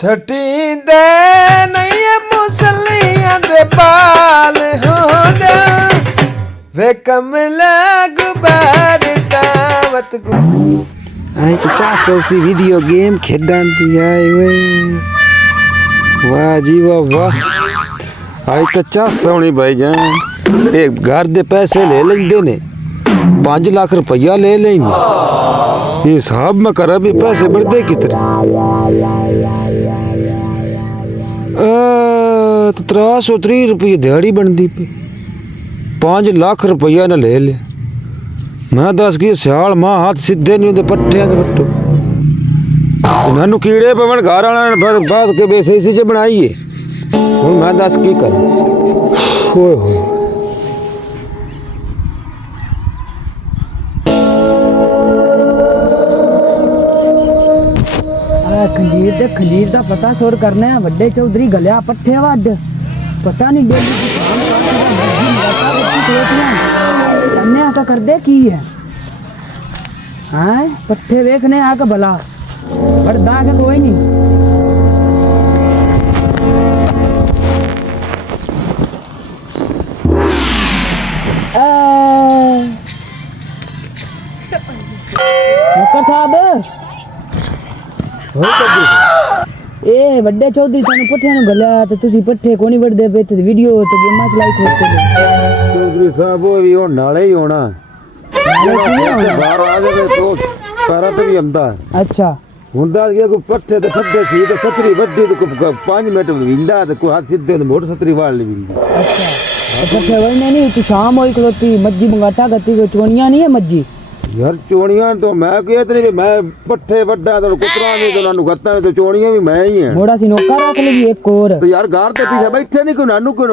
ਛਟੀ ਦੇ ਨਹੀਂ ਮੁਸਲੀਆਂ ਦੇ ਬਾਲ ਹੋ ਜਾ ਵੇ ਕਮਲਾ ਗੁਬਾਰ ਦਾਵਤ ਗੂ आई तो 480 वीडियो गेम खेडन दी आए वे वाह जी वाह आई तो 400 भाई जान एक घर दे पैसे ले लेंदे ने 5 लाख रुपया ले लेंगे ये हिसाब में करा भी पैसे बढ़ते कितने तो 330 रुपये दिहाड़ी बनती पे 5 लाख रुपया ने ले लिया मैं दस की सियाल मां हाथ सीधे नहीं होंगे पट्ठे पट्टो इन्होंने कीड़े पवन घर वाला बात के बेस इसी च बनाइए हूँ मैं दस की करा खलीर का पता सोर करने वड्डे चौधरी गलिया पट्ठे वड पता नहीं का कर दे की है हाँ पट्ठे वेखने आके भला पर दाग कोई नहीं साहब ए वड्डे चौधरी थाने पट्ठे नु गलिया ते तुसी पट्ठे कोनी वड्डे पे ते वीडियो ते गेमां चलाई खोते चौधरी साहब वो भी होने वाला ही होना बाहर आ जावे तो करा तो भी आंदा अच्छा हुंदा ये को पट्ठे ते फड्डे सी ते छतरी वड्डी ते 5 मिनट विंदा ते को हाथ सीधे मोटर छतरी वाल ली विंदी अच्छा पट्ठे वने नहीं तू शाम होई खलोती मज्जी मंगाटा गति को चोनिया नहीं है मज्जी यार चोनियां तो मैं कहते नहीं मैं पट्ठे वड्डा तो कुतरा नहीं तो नानू गत्ता तो चोनियां भी मैं ही है मोड़ा सी नौका रख लेगी एक और तो यार घर ते पीछे बैठे नहीं को नानू को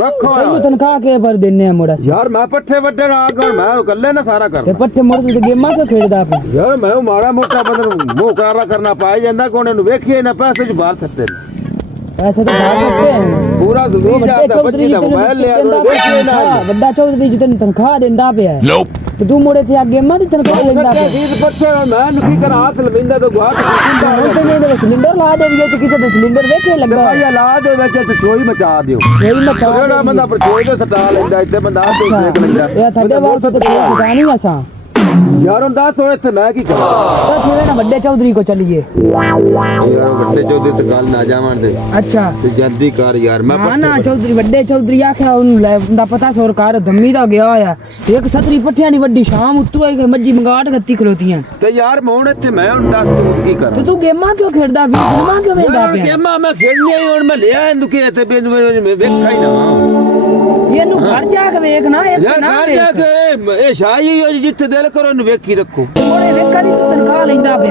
रखो तन्नू तनखा के पर देने मोड़ा सी यार मैं पट्ठे वड्डे ना आकर मैं कल्ले ना सारा कर ते पट्ठे मोड़ तो गेमां के खेड़दा पे यार मैं माड़ा मोटा बंदर मुकाबला करना पाई जांदा कोने नु वेखिए ना पैसे ज बाहर सकते ऐसे तो बात करते हैं पूरा दुनिया जाता बच्ची दा मोबाइल ले आ वेखिए ना बड़ा चौधरी जितने तनखा देंदा पे है तो तू मोड़े थे आगे मत तनखा लेंदा पे सीध पट्टे मैं नुकी कर हाथ लविंदा तो गुआत सिंदा तो नहीं सिलेंडर ला दे तो किसे सिलेंडर देखे लगा भैया ला दे वैसे तो चोई मचा दियो चोई मचा जेड़ा बंदा पर चोई तो सटा लेंदा इते बंदा तो देख लेंदा ये थड्डे वाल तो जानी असा यार उन 10 होए थे मैं की करा तो फिर ना बड़े चौधरी को चलिए यार बड़े चौधरी तो गल ना जावन दे अच्छा तो जल्दी कर यार मैं ना चौधरी बड़े चौधरी आख्या उन पता सरकार धम्मी दा गया होया एक सतरी पट्ठियां दी वड्डी शाम उत्तू आई मज्जी मंगाट गत्ती खलोतियां ते यार मोहन इथे मैं उन 10 की कर तो तू गेमां क्यों खेलदा भी गेमां क्यों वेंदा पे गेमां मैं खेलनी है और मैं ले आया दुके ते वेखा ही ना ये नु घर जाके देखना ये ना घर जाके ए शाही हो जिथे दिल करो नु वेखी रखो मोरे वेखा दी तू तनखा लेंदा पे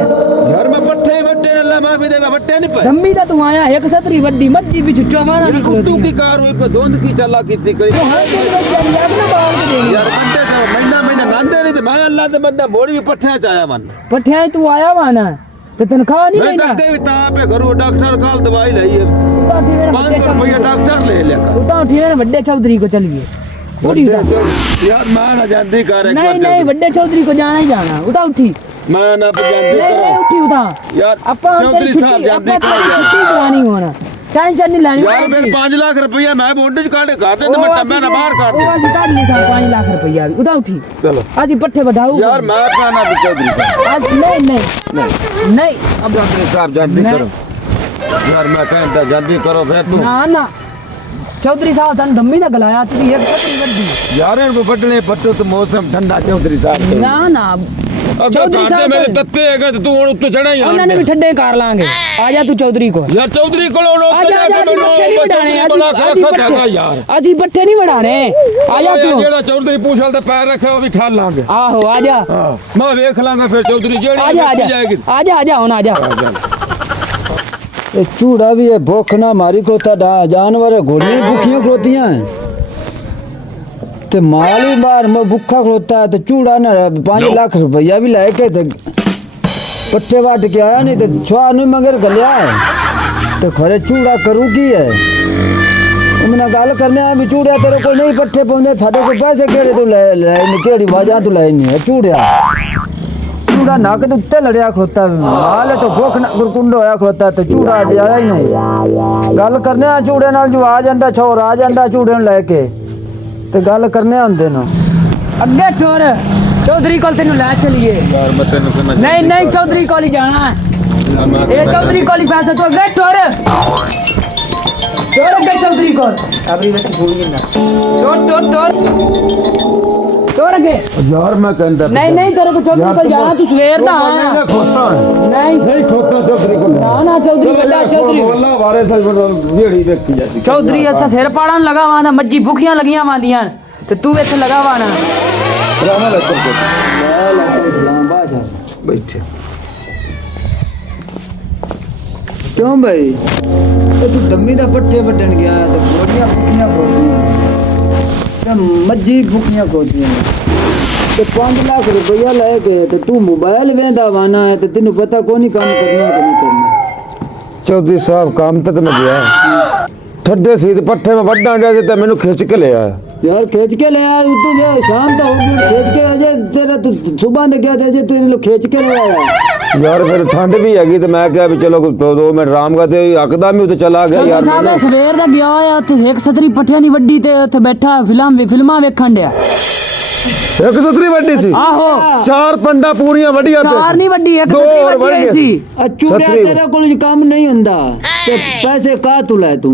यार मैं पट्ठे वड्डे अल्लाह माफी दे मैं वट्टे नहीं पे धम्मी दा तू आया एक सतरी वड्डी मज्जी भी छुट्टा वाला नहीं कुत्तू की कार हुई पे दोंद की चला कीती करी यार बंदे तो महीना नांदे नहीं ते मैं अल्लाह दे बंदा मोड़ भी पट्ठे च आया मन पट्ठे तू आया वा ना तो तनखा नहीं लेना मैं भी ता पे घरो डॉक्टर काल दवाई लाई है उता उठी मेरा 500 रुपया डॉक्टर ले लिया उता उठी मेरा बड़े चौधरी को चलिए यार मैं ना जानती कर एक नहीं नहीं बड़े चौधरी को जाना ही जाना उता उठी मैं ना जानती नहीं नहीं उठी उता यार अपन चौधरी साहब जानती कर यार छुट्टी करानी होना टेंशन नहीं लेनी यार मेरे 5 लाख रुपया मैं बोंड च काटे खाते तो मैं टम्बे ना बाहर काट ओ असि ताली सा 5 लाख रुपया भी उदा उठी चलो आज पट्ठे बढ़ाऊ यार मैं खाना भी चौधरी साहब आज नहीं नहीं नहीं अब चौधरी साहब जानती करो यार मैं कहता जानती करो फिर तू ना ना चौधरी साहब तन धम्मी ना गलाया तू एक पट्टी वड्डी यार इनको पटने पट्टो तो मौसम ठंडा चौधरी साहब ना ना चौधरी साहब मेरे तत्ते है तू हुन उत्ते चढ़ा ही उन्होंने भी ठंडे कार लांगे आजा तू चौधरी को यार चौधरी को आजा यार अजी पट्ठे नहीं बढ़ाने आजा तू जेड़ा चौधरी पूछल ते पैर रखे वो भी ठाल लांगे आहो आजा मैं देख लांगा फिर चौधरी जेड़ी आजा आजा आजा आजा हुन आजा ए चूड़ा भी है भूख ना मारी खोता जानवर घोड़ियां भूखियां खलोतियां ते माल ही बाहर में भूखा खलोता है तो चूड़ा ना 5 लाख रुपया भी लाके ते पट्टे वाट के आया नहीं तो छुआ नहीं मगर गलिया है तो खरे चूड़ा करूँ की है उन्हें गल करने भी चूड़िया तेरे को नहीं पट्टे पाँदे थारे को पैसे केड़े तू ले केड़ी वजह तू लाई नहीं है चूड़िया चूड़ा नाक के उत्ते लड़िया खड़ोता है हाल तो भुख गुरकुंड होया खड़ोता तो चूड़ा अज आया ही नहीं गल करने आ चूड़े नाल जो आ जांदा छोर आ जांदा चूड़े ਨੂੰ ਲੈ ਕੇ ਤੇ ਗੱਲ ਕਰਨੇ ਹੁੰਦੇ ਨਾ ਅੱਗੇ ਠੋਰ ਚੌਧਰੀ ਕੋਲ ਤੈਨੂੰ ਲੈ ਚਲੀਏ ਨਹੀਂ ਨਹੀਂ ਚੌਧਰੀ ਕੋਲ ਹੀ ਜਾਣਾ ਇਹ ਚੌਧਰੀ ਕੋਲ ਹੀ ਪੈਸਾ ਤੂੰ ਅੱਗੇ ਠੋਰ ਠੋਰ ਅੱਗੇ ਚੌਧਰੀ ਕੋਲ ਆਪਣੀ ਵਿੱਚ ਭੁੱਲ ਜਿੰਦਾ ਠੋਰ ਠੋਰ ਅੱਗੇ ਯਾਰ ਮੈਂ ਕਹਿੰਦਾ ਨਹੀਂ ਨਹੀਂ ਤੇਰੇ ਕੋ ਚੌਧਰੀ ਕੋਲ ਜਾਣਾ ਤੂੰ ਸਵੇਰ ਦਾ ਆਇਆ ਨਹੀਂ ਨਹੀਂ ਖੋਤਾ ਚੌਧਰੀ ਕੋਲ ਨਾ ਚੌਧਰੀ ਵੱਡਾ ਚੌਧਰੀ ਬੋਲਣਾ ਵਾਰੇ ਜਿਹੜੀ ਵੇਖੀ ਜਾਂਦੀ ਚੌਧਰੀ ਇੱਥੇ ਸਿਰ ਪਾੜਨ ਲਗਾ ਵਾਂਦਾ ਮੱਜੀ ਭੁੱਖੀਆਂ ਲੱਗੀਆਂ ਵਾਂਦੀਆਂ ਤੇ ਤੂੰ ਇੱਥੇ ਲਗਾ ਵਾਣਾ ਰਾਣਾ ਲੱਕਰ बैठे क्यों भाई तो तू दम्मी दा पट्ठे वड्डन गया तो गोलियां भुखियां खोदियां ते मज्जी भुखियां खोदियां ते 5 लाख रुपया लेके ते तू मोबाइल वेंदा वाना है ते तेनू पता कोनी काम करना कि नहीं करना ਚੌਧਰੀ ਸਾਹਿਬ ਕੰਮ ਤੇ ਮੈਂ ਗਿਆ ਠੱਡੇ ਸੀ ਤੇ ਪੱਠੇ ਮੈਂ ਵੱਢਾਂ ਡਿਆ ਤੇ ਮੈਨੂੰ ਖਿੱਚ ਕੇ ਲਿਆ यार खींच के ले आया तू जो शाम तो हो गई खींच के अजय तेरा तू सुबह ने गया अजय तू लोग खींच के ले आया ਯਾਰ ਫਿਰ ਠੰਡ ਵੀ ਹੈਗੀ ਤੇ ਮੈਂ ਕਿਹਾ ਵੀ ਚਲੋ 2 ਮਿੰਟ ਆਰਾਮ ਕਰਦੇ ਅਕਦਾ ਵੀ ਉੱਤੇ ਚਲਾ ਗਿਆ ਯਾਰ ਸਾਹਿਬ ਸਵੇਰ ਦਾ ਗਿਆ ਆ ਉੱਥੇ ਇੱਕ ਸਤਰੀ ਪੱਠਿਆਂ ਦੀ ਵੱਡੀ ਤੇ ਉੱਥੇ ਬੈਠਾ ਫਿਲਮਾਂ ਵੇਖਣ ਡਿਆ ਇੱਕ ਸਤਰੀ ਵੱਡੀ ਸੀ ਆਹੋ 4 ਪੰਡਾ ਪੂਰੀਆਂ ਵੱਡੀਆਂ ਤੇ 4 ਨਹੀਂ ਵੱਡੀ ਇੱਕ ਦੋ ਸਤਰੀ ਹੋਰ ਵੱਡੀ ਸੀ चूड़ा तेरे को काम नहीं हुंदा ते पैसे का तू ले तू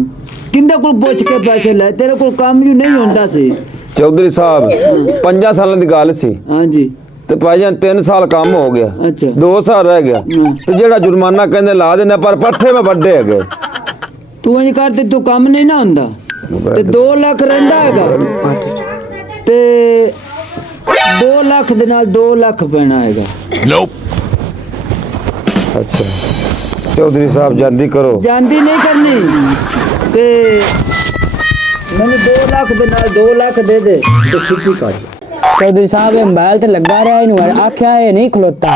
किंदे को पूछ के पैसे ले तेरे को काम जो नहीं हुंदा सी ਚੌਧਰੀ ਸਾਹਿਬ 5 ਸਾਲਾਂ ਦੀ ਗੱਲ ਸੀ हां जी ਤੇ ਭਾਈਜਾਨ 3 ਸਾਲ ਕੰਮ ਹੋ ਗਿਆ अच्छा 2 ਸਾਲ ਰਹਿ ਗਿਆ ਤੇ ਜਿਹੜਾ ਜੁਰਮਾਨਾ ਕਹਿੰਦੇ ਲਾ ਦੇਣਾ ਪਰ ਪੱਠੇ ਮੈਂ ਵੱਡੇ ਹੈਗੇ तू इंज कर ते तू काम नहीं ना हुंदा ते 2 लाख रंदा हैगा ते 2 लाख दे नाल 2 लाख पैना हैगा ਅੱਛਾ ਚੌਧਰੀ ਸਾਹਿਬ ਜਾਂਦੀ ਕਰੋ जानती नहीं करनी ते मैंने 2 लाख दे नाल 2 लाख दे दे ते छुट्टी कर ਚੌਧਰੀ ਸਾਹਿਬ ਇਹ ਮੋਬਾਈਲ ਤੇ ਲੱਗਾ ਰਿਹਾ ਇਹਨੂੰ ਆਖਿਆ ਇਹ ਨਹੀਂ ਖਲੋਤਾ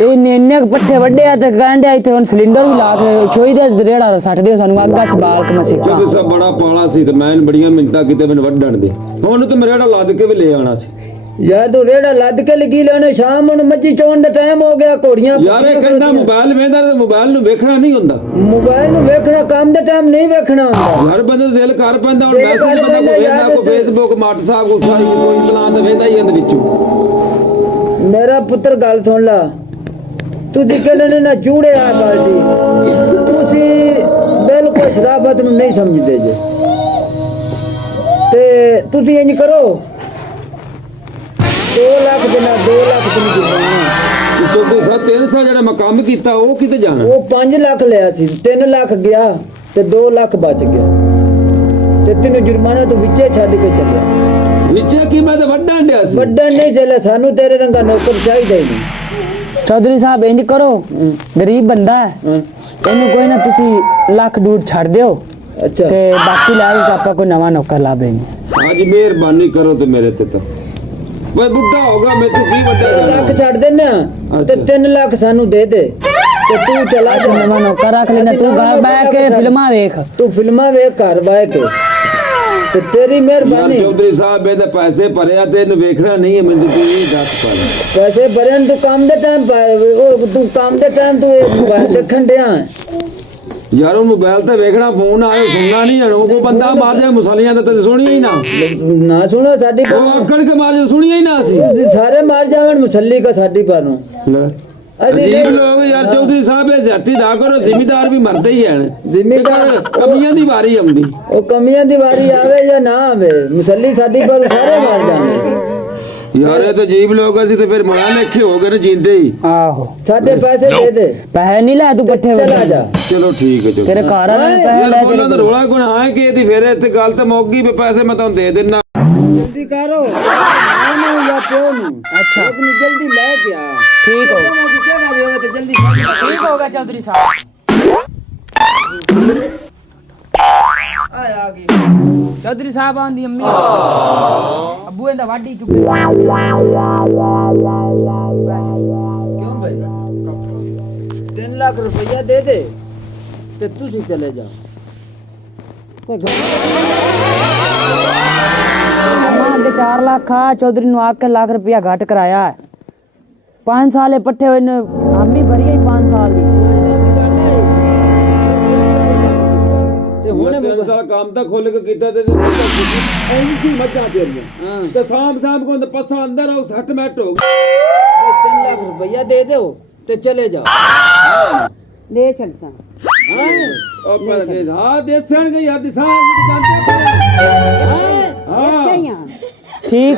ਇਹ ਇੰਨੇ ਪੱਠੇ ਵੱਡੇ ਆ ਤੇ ਕਹਿੰਦੇ ਇੱਥੇ ਹੁਣ ਸਿਲੰਡਰ ਵੀ ਲਾ ਕੇ ਛੋਈ ਦੇ ਰੇੜਾ ਸੱਟ ਦਿਓ ਸਾਨੂੰ ਅੱਗਾ ਚ ਬਾਲ ਕੇ ਮਸੇ ਚੌਧਰੀ ਸਾਹਿਬ ਬੜਾ ਪਾਲਾ ਸੀ ਤੇ ਮੈਂ ਬੜੀਆਂ ਮਿੰਟਾਂ ਕੀਤੇ ਮੈਨੂੰ ਵੱਢਣ ਦੇ ਹੁਣ ਤੇ ਮੇਰੇ ਰੇੜਾ ਲੱਦ ਕੇ ਵੀ ਲੈ ਆਣਾ ਸੀ यार तू रेड़ा लद के लगी लेने शाम ਨੂੰ ਮੱਜੀ ਚੋਣ ਦਾ ਟਾਈਮ ਹੋ ਗਿਆ ਘੋੜੀਆਂ ਯਾਰ ਇਹ ਕਹਿੰਦਾ ਮੋਬਾਈਲ ਵੇਂਦਾ ਤੇ ਮੋਬਾਈਲ ਨੂੰ ਵੇਖਣਾ ਨਹੀਂ ਹੁੰਦਾ ਮੋਬਾਈਲ ਨੂੰ ਵੇਖਣਾ ਕੰਮ ਦੇ ਟਾਈਮ ਨਹੀਂ ਵੇਖਣਾ ਹੁੰਦਾ ਹਰ ਬੰਦੇ ਦਾ ਦਿਲ ਕਰ ਪੈਂਦਾ ਹੁਣ ਮੈਸੇਜ ਬੰਦਾ ਕੋਈ ਵੇਖਦਾ ਕੋਈ ਫੇਸਬੁੱਕ WhatsApp ਕੋਈ ਚਲਾਉਣ ਤੇ ਵੇਂਦਾ ਹੀ ਇਹਦੇ ਵਿੱਚੋਂ ਮੇਰਾ ਪੁੱਤਰ ਗੱਲ ਸੁਣ ਲਾ ਤੂੰ ਦਿਖਣੇ ਨਾ ਚੂੜੇ ਆ ਬਾਲਟੀ ਤੁਸੀਂ ਬਿਲਕੁਲ ਸ਼ਰਾਬਤ ਨੂੰ ਨਹੀਂ ਸਮਝਦੇ ਜੇ ਤੇ ਤੁਸੀਂ ਇੰਜ ਕਰੋ 2 लाख देना 2 लाख ਤੈਨੂੰ ਜੁਰਮਾਨਾ ਚੌਧਰੀ ਸਾਹਿਬ 3 ਸਾਲ ਜਿਹੜਾ ਮੈਂ ਕੰਮ ਕੀਤਾ ਉਹ ਕਿਤੇ ਜਾਣਾ ਉਹ 5 ਲੱਖ ਲਿਆ ਸੀ 3 ਲੱਖ ਗਿਆ ਤੇ 2 ਲੱਖ ਬਚ ਗਿਆ ਤੇ ਤੈਨੂੰ ਜੁਰਮਾਨਾ ਤੂੰ ਵਿੱਚੇ ਛੱਡ ਕੇ ਚੱਲਿਆ ਵਿੱਚੇ ਕੀ ਮੈਂ ਤਾਂ ਵੱਢਣ ਡਿਆ ਸੀ ਵੱਡਣ ਨਹੀਂ ਚੱਲਿਆ ਸਾਨੂੰ ਤੇਰੇ ਰੰਗਾ ਨੌਕਰ ਚਾਹੀਦਾ ਹੀ ਨਹੀਂ ਚੌਧਰੀ ਸਾਹਿਬ ਇੰਜ ਕਰੋ ਗਰੀਬ ਬੰਦਾ ਹੈ ਇਹਨੂੰ ਕੋਈ ਨਾ ਤੁਸੀਂ ਲੱਖ ਡੂਢ ਛੱਡ ਦਿਓ ਅੱਛਾ ਤੇ ਬਾਕੀ ਲੈ ਕੇ ਆਪਾਂ ਕੋਈ ਨਵਾਂ ਨੌਕਰ ਲਾ ਦੇਂਗੇ ਅੱਜ ਮਿਹਰਬਾਨੀ ਕਰੋ ਤੇ ਮੇਰੇ ਤੇ ਤਾਂ ਓਏ ਬੁੱਢਾ ਹੋਗਾ ਮੈਂ ਤੂੰ ਕੀ ਵੱਡਾ 2 ਲੱਖ ਛੱਡ ਦੇਣਾ ਤੇ 3 ਲੱਖ ਸਾਨੂੰ ਦੇ ਦੇ ਤੇ ਤੂੰ ਚਲਾ ਜਾ ਨਵਾਂ ਨੌਕਰ ਰੱਖ ਲੈਣਾ ਤੂੰ ਘਰ ਬੈ ਕੇ ਫਿਲਮਾਂ ਵੇਖ ਤੂੰ ਫਿਲਮਾਂ ਵੇਖ ਘਰ ਬੈ ਕੇ ਤੇ ਤੇਰੀ ਯਾਰ ਮਿਹਰਬਾਨੀ ਚੌਧਰੀ ਸਾਹਿਬ ਇਹਦੇ ਪੈਸੇ ਭਰਿਆ ਤੇ ਇਹਨੂੰ ਵੇਖਣਾ ਨਹੀਂ ਹੈ ਮੈਨੂੰ ਤੂੰ ਇਹ ਦੱਸ ਪਾ ਪੈਸੇ ਭਰਨ ਤੂੰ ਕੰਮ ਦੇ ਟਾਈਮ ਪਾਏ ਉਹ ਤੂੰ ਕੰਮ ਦੇ ਟਾਈਮ ਤੂੰ ਇਹ ਮੋਬਾਈਲ ਦੇਖਣ ਡਿਆ ਯਾਰ ਉਹ ਮੋਬਾਈਲ ਤੇ ਵੇਖਣਾ ਫੋਨ ਆਏ ਸੁਣਨਾ ਨਹੀਂ ਹਣ ਉਹ ਬੰਦਾ ਮਾਰ ਜਾ ਮਸਾਲੀਆਂ ਦਾ ਤੇ ਸੁਣੀਆਂ ਹੀ ਨਾ ਨਾ ਸੁਣੋ ਸਾਡੀ ਉਹ ਆਕੜ ਕੇ ਮਾਰ ਜਾ ਸੁਣੀਆਂ ਹੀ ਨਾ ਅਸੀਂ ਤੁਸੀਂ ਸਾਰੇ ਮਾਰ ਜਾਵਣ ਮੁਸੱਲੀ ਕਾ ਸਾਡੀ ਪਾਰੋਂ ਲੈ ਅਜੀਬ ਲੋਕ ਯਾਰ ਚੌਧਰੀ ਸਾਹਿਬ ਇਹ ਜਾਤੀ ਨਾ ਕਰੋ ਜ਼ਿਮੀਦਾਰ ਵੀ ਮਰਦੇ ਹੀ ਹਨ ਜ਼ਿਮੀਦਾਰ ਕਮੀਆਂ ਦੀ ਵਾਰੀ ਆਉਂਦੀ ਉਹ ਕਮੀਆਂ ਦੀ ਵਾਰੀ ਆਵੇ ਜਾਂ ਨਾ ਆਵੇ ਮੁਸੱਲੀ ਸਾਡੀ ਪਰ ਸਾਰੇ ਮਾਰ ਜਾਣਗੇ ਯਾਰ ਇਹ ਤਾਂ ਅਜੀਬ ਲੋਕ ਅਸੀਂ ਤੇ ਫਿਰ ਮਾਂ ਲੇਖੇ ਹੋ ਗਏ ਨੇ ਜਿੰਦੇ ਹੀ ਆਹੋ ਸਾਡੇ ਪੈਸੇ ਦੇ ਦੇ ਪੈਸੇ ਨਹੀਂ ਲੈ ਤੂੰ ਪੱਠੇ ਚਲਾ ਜਾ ਚਲੋ ਠੀਕ ਹੈ ਚਲੋ ਤੇਰੇ ਘਰ ਵਾਲੇ ਨੇ ਪੈਸੇ ਯਾਰ ਲੈ ਬੋਲਾਂ ਦਾ ਰੋਲਾ ਕੋਣ ਹਾਂ ਕਿ ਇਹਦੀ ਫਿਰ ਇੱਥੇ ਗੱਲ ਤੇ ਮੁੱਕ ਗਈ ਵੀ ਪੈਸੇ ਮੈਂ ਤੁਹਾਨੂੰ ਦੇ ਦਿੰਨਾ ਜਲਦੀ ਕਰੋ ਨੂੰ ਜਾਂ ਪਿਓ ਨੂੰ ਅੱਛਾ ਆਪਣੀ ਜਲਦੀ ਲੈ ਕੇ ਆ ਠੀਕ ਹੋ ਕਿਹੜਾ ਵੀ ਹੋਵੇ ਤੇ ਜਲਦੀ ਠੀਕ ਹੋ ਗਿਆ ਚੌਧਰੀ ਸਾਹਿਬ ਆ ਗਈ ਚੌਧਰੀ ਸਾਹਿਬ ਆਂਦੀ ਅੰਮੀ ਅੱਬੂ ਇਹਦਾ ਵਾਢੀ ਚੁੱਕੇ ਕਿਉਂ ਭਾਈ 3 ਲੱਖ ਰੁਪਇਆ ਦੇ ਦੇ ਤੇ ਤੁਸੀਂ ਚਲੇ ਜਾਓ ਅੱਗੇ 4 ਲੱਖ ਆ ਚੌਧਰੀ ਨੂੰ ਆ ਕੇ ਲੱਖ ਰੁਪਇਆ ਘੱਟ ਕਰਾਇਆ ਹੈ 5 साल ये पट्ठे हुए ने, हम भी भरी 5 साल ही ਤੇ ਹੁਣੇ ਤਿੰਨ ਸਾਲ ਕੰਮ ਤਾਂ ਖੁੱਲ ਕੇ ਕੀਤਾ ਤੇ ਐਂਸੀ ਮੱਝਾਂ ਤੇਰੀਆਂ ਤੇ ਸਾਂਭ ਕੋ ਪੱਸਾ ਅੰਦਰ ਆਉ ਸੱਟ ਮੈਟ ਹੋ ਗਈ 3 लाख रुपया दे दो ते चले जाओ दे चलता ਉਹ ਪਰ ਦੇ ਹਾਂ ਦੇਸਣ ਗਈ ਆ ਦਿਸਾਂ ਜਾਂਦੇ ਹਾਂ ठीक